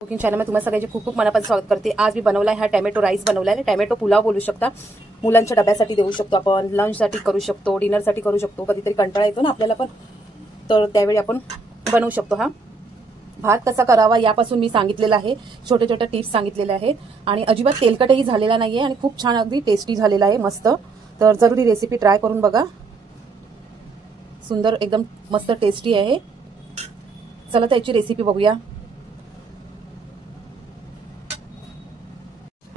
Cooking channel मध्ये तुम्हाला सगळ्यांचे खूप खूप मनापासून स्वागत करते। आज मी बनवलाय हा टोमॅटो राईस बनवलाय, टोमॅटो पुलाव बोलू शकता। मुलांच्या डब्यासाठी देऊ शकतो आपण, लंच साठी करू शकतो, डिनर साठी करू शकतो। कधीतरी कंटाळा येतो ना आपल्याला पण, तर त्यावेळी आपण बनवू शकतो। हा भात कसा करावा यापासून मी सांगितलेलं आहे, छोटे छोटे टिप्स सांगितलेले आहेत आणि अजिबात तेलकटही झालेला नाहीये आणि खूप छान अगदी टेस्टी झालेला आहे, मस्त। तर जरूर ही रेसिपी ट्राय करून बघा, सुंदर एकदम मस्त टेस्टी आहे। चला त्याची रेसिपी बघूया।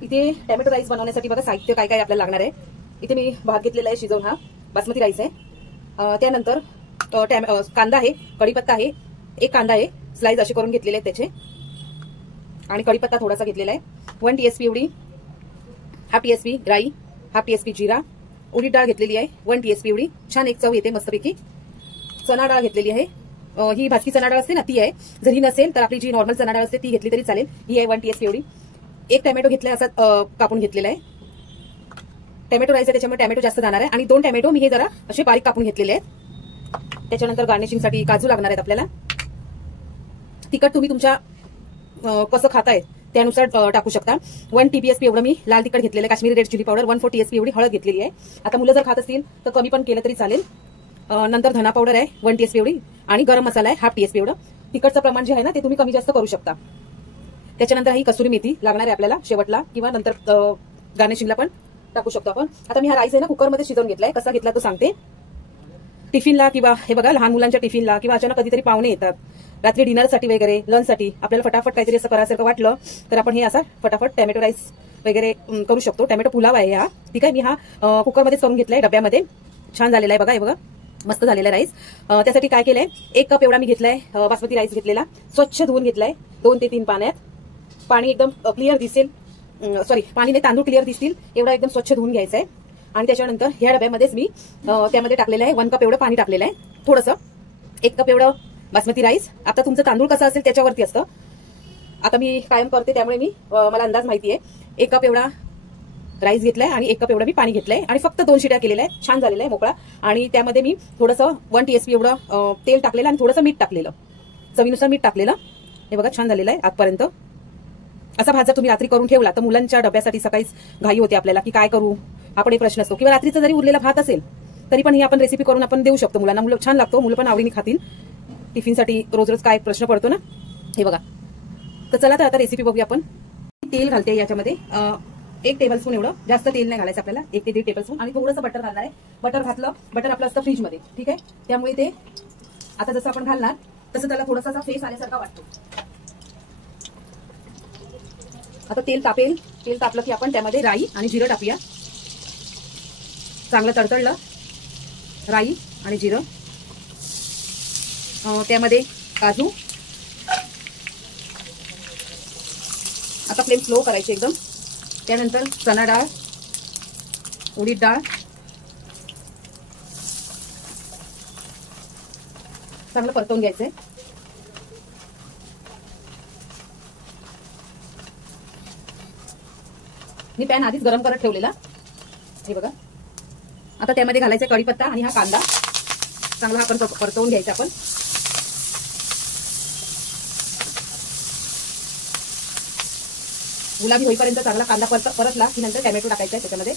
इथे टोमॅटो राईस बनवण्यासाठी बघा साहित्य काय काय आपल्याला लागणार आहे। इथे मी भात घेतलेला आहे शिजवून, हा बासमती राईस आहे। त्यानंतर कांदा आहे, कढीपत्ता आहे, एक कांदा आहे स्लाइस असे करून घेतलेले आहेत त्याचे, आणि कढीपत्ता थोडासा घेतलेला आहे। 1 TSP एवढी, हाफ TSP राई, हाफ TSP जिरा, उडीद डाळ घेतलेली आहे 1 TSP एवढी, छान एक चव येते मस्तपैकी। चणा डाळ घेतलेली आहे, ही भाजकी चणा डाळ असते ना ती आहे, जर ही नसेल तर आपली जी नॉर्मल चणा डाळ असते ती घेतली तरी चालेल। ही आहे 1 TSP एवढी। एक टोमॅटो घेतलाय असा कापून घेतलेला आहे, टोमॅटो राईस आहे त्याच्यामुळे टोमॅटो जास्त जाणार आहे, आणि 2 टोमॅटो मी हे जरा असे बारीक कापून घेतलेले आहेत। त्याच्यानंतर गार्निशिंगसाठी काजू लागणार आहेत आपल्याला। तिखट तुम्ही तुमच्या कसं खाताय त्यानुसार टाकू शकता। 1 TPSP एवढं मी लाल तिखट घेतलेलं आहे, Kashmiri red chilli powder 1/4 TSP एवढी हळद घेतलेली आहे। आता मुलं जर खात असतील तर कमी पण केलं तरी चालेल। नंतर धना पावडर आहे 1 TSP एवढी, आणि गरम मसाला आहे हाफ TSP एवढं। तिखटचं प्रमाण जे आहे ना ते तुम्ही कमी जास्त करू शकता। त्याच्यानंतर ही कसुरी मेथी लागणार आहे आपल्याला शेवटला, किंवा नंतर गार्निशिंगला पण टाकू शकतो आपण। आता मी हा राईस आहे ना कुकरमध्ये शिजवून घेतलाय, कसा घेतला तो सांगते। टिफिनला किंवा हे बघा लहान मुलांच्या टिफिनला, किंवा अचानक कधीतरी पाहुणे येतात रात्री डिनरसाठी वगैरे, लंचसाठी आपल्याला फटाफट काहीतरी असं करायसारखं वाटलं तर आपण हे असा फटाफट टोमॅटो राईस वगैरे करू शकतो। टोमॅटो पुलाव आहे हा, ठीक आहे। मी हा कुकरमध्ये करून घेतलाय डब्यामध्ये, छान झालेला आहे बघा, हे बघा मस्त झालेला राईस। त्यासाठी काय केलंय, 1 कप एवढा मी घेतलाय बासमती राईस घेतलेला, स्वच्छ धुवून घेतलाय 2 ते 3 पाण्यात, पाणी एकदम क्लिअर दिसेल, सॉरी पाणीने तांदूळ क्लिअर दिसतील एवढा एकदम स्वच्छ धुवून घ्यायचा आहे। आणि त्याच्यानंतर ह्या डब्यामध्येच मी त्यामध्ये टाकलेलं आहे 1 कप एवढं पाणी टाकलेलं आहे, थोडंसं 1 कप एवढं बासमती राईस। आता तुमचं तांदूळ कसं असेल त्याच्यावरती असतं, आता मी कायम करते त्यामुळे मला अंदाज माहिती आहे। 1 कप एवढा राईस घेतलाय आणि 1 कप एवढं मी पाणी घेतलंय, आणि फक्त 2 शिट्या केलेल्या आहेत, छान झालेला आहे मोकळा। आणि त्यामध्ये मी थोडंसं 1 TSP एवढं तेल टाकलेलं आणि थोडंसं मीठ टाकलेलं, चवीनुसार मीठ टाकलेलं, हे बघा छान झालेलं आहे आजपर्यंत। असा भात जर तुम्ही रात्री करून ठेवला तर मुलांच्या डब्यासाठी सकाळीच घाई होते आपल्याला की काय करू, आपण एक प्रश्न असतो। किंवा रात्रीचा जरी उरलेला भात असेल तरी पण ही आपण रेसिपी करून आपण देऊ शकतो मुलांना, मुलं छान लागतो, मुलं पण आवडीने खातील। टिफिनसाठी रोज रोज काय प्रश्न पडतो ना, हे बघा। तर चला तर आता रेसिपी बघूया आपण। तेल घालते याच्यामध्ये 1 टेबलस्पून एवढं, जास्त तेल नाही घालायचं आपल्याला, 1 ते 1.5 टेबलस्पून, आणि थोडंसं बटर घालणार आहे। बटर घातलं, बटर आपलं असतं फ्रीजमध्ये, ठीक आहे, त्यामुळे ते आता जसं आपण घालणार तसं त्याला थोडासा फेस आल्यासारखा वाटतो। आता तेल तापेल, तेल तापलं की आपण त्यामध्ये राई आणि जिरं टाकूया, चांगलं तडतडलं राई आणि जिरं, त्यामध्ये काजू, आता फ्लेम स्लो करायची एकदम। त्यानंतर चणा डाळ, उडीद डाळ, चांगलं परतवून घ्यायचंय। मी पॅन आधीच गरम करत ठेवलेला, हे बघा। आता त्यामध्ये घालायचा कढीपत्ता आणि हा कांदा, चांगला हा पण परतवून घ्यायचा आपण। गुलाबी होईपर्यंत चांगला कांदा परतला की नंतर टोमॅटो टाकायचा आहे त्याच्यामध्ये।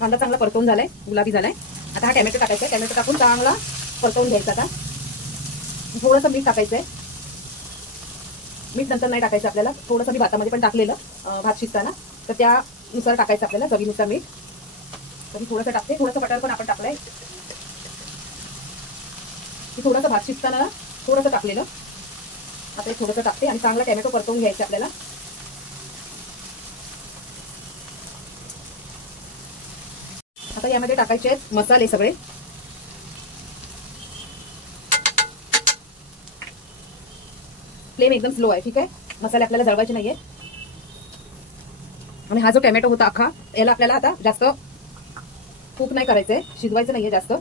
कांदा चांगला परतवून झालाय, गुलाबी झालाय। आता हा टोमॅटो टाकायचा आहे, टोमॅटो टाकून चांगला परतवून घ्यायचा। आता थोडंसं मीठ टाकायचंय, मीठ नंतर नाही टाकायचं आपल्याला, थोडंसं मी भातामध्ये पण टाकलेलं भात शिजताना, तर त्यानुसार टाकायचं आपल्याला चवीनुसार मीठ। तर थोडंसं टाकते, थोडंसं बटर पण आपण टाकलंय, थोडंसं भात शिजताना थोडंसं टाकलेलं, आता थोडंसं टाकते आणि चांगला टोमॅटो परतवून घ्यायचं आपल्याला। आता यामध्ये टाकायचे आहेत मसाले सगळे, फ्लेम एकदम स्लो आहे, ठीक आहे, मसाले आपल्याला जळवायचे नाहीये। आणि हा जो टोमॅटो होता अख्खा, याला आपल्याला आता जास्त कुक नाही करायचंय, शिजवायचं नाहीये जास्त,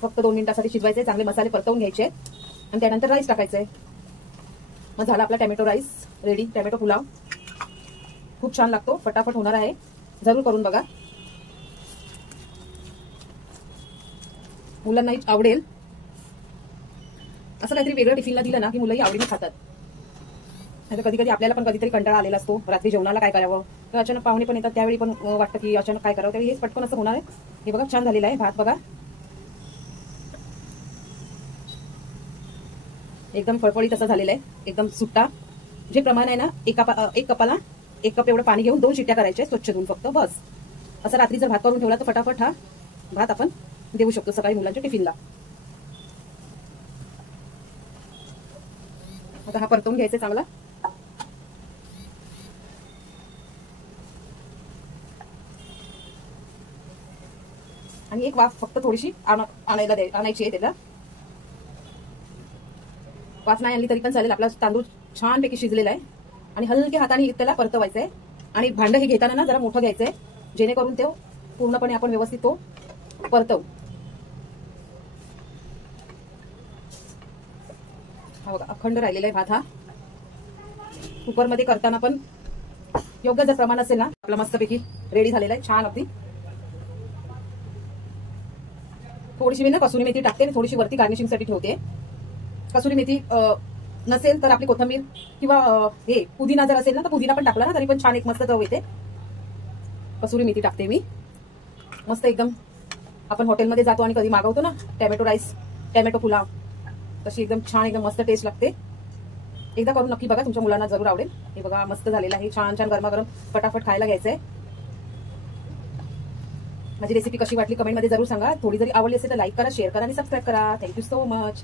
फक्त 2 मिनिटांसाठी शिजवायचंय, चांगले मसाले परतवून घ्यायचे आणि त्यानंतर राईस टाकायचंय। मग झाला आपला tomato rice ready, tomato pulao. खूप छान लागतो, फटाफट होणार आहे, जरूर करून बघा. मुलांनाही आवडेल. असं काहीतरी वेगळं टिफिनला दिलं ना की मुलंही आवडीने खातात. नाही तर कधी कधी आपल्याला पण कधीतरी कंटाळा आलेला असतो, रात्री जेवणाला काय करावं, तर अचानक पाहुणे पण येतात, त्यावेळी पण वाटतं की अचानक काय करावं, त्यावेळी हेच पटकन असं होणार आहे. हे बघा छान झालेलं आहे भात, बघा एकदम फळफळीत असं झालेलं आहे, एकदम सुट्टा. जे प्रमाण आहे ना, एक कपाला 1 कप एवढं पाणी घेऊन 2 शिट्ट्या करायच्या, स्वच्छ धुवून फक्त, बस. असं रात्री जर भात करून ठेवला तर फटाफट हा भात आपण देऊ शकतो सकाळी मुलांच्या टिफिनला. आता हा परतवून घ्यायचा चांगला. आणि एक वाफ फक्त थोडीशी आणायची आहे त्याला. वाफ नाही आणली तरी पण चालेल, आपला तांदूळ छानपैकी शिजलेला आहे. आणि हलक्या हाताने त्याला परतवायचं आहे. आणि भांडं हे घेताना ना जरा मोठं घ्यायचंय, जेणेकरून ते पूर्णपणे आपण व्यवस्थित तो परतवू. हा बघा अखंड राहिलेला आहे भात. हा कुकरमध्ये करताना पण योग्य जर प्रमाण असेल ना, आपला मस्तपैकी रेडी झालेला आहे, छान अगदी. थोडीशी मी ना कसुरी मेथी टाकते आणि थोडीशी वरती गार्निशिंगसाठी ठेवते. कसुरी मेथी नसेल तर आपली कोथिंबीर किंवा हे पुदिना जर असेल ना तर पुदिना पण टाकला ना तरी पण छान एक मस्त चव येते. कसुरी मेथी टाकते मी. मस्त एकदम आपण हॉटेलमध्ये जातो आणि कधी मागवतो ना टॅमॅटो राईस, टॅमॅटो पुलाव, तशी एकदम छान एकदम मस्त टेस्ट लागते. एकदा करून नक्की बघा, तुमच्या मुलांना जरूर आवडेल. हे बघा मस्त झालेलं आहे, छान छान गरमागरम फटाफट खायला घ्यायचंय. माझी रेसिपी कशी वाटली कमेंटमध्ये जरूर सांगा. थोडी जरी आवडली असेल तर लाईक करा, शेअर करा आणि सबस्क्राईब करा. Thank you so much.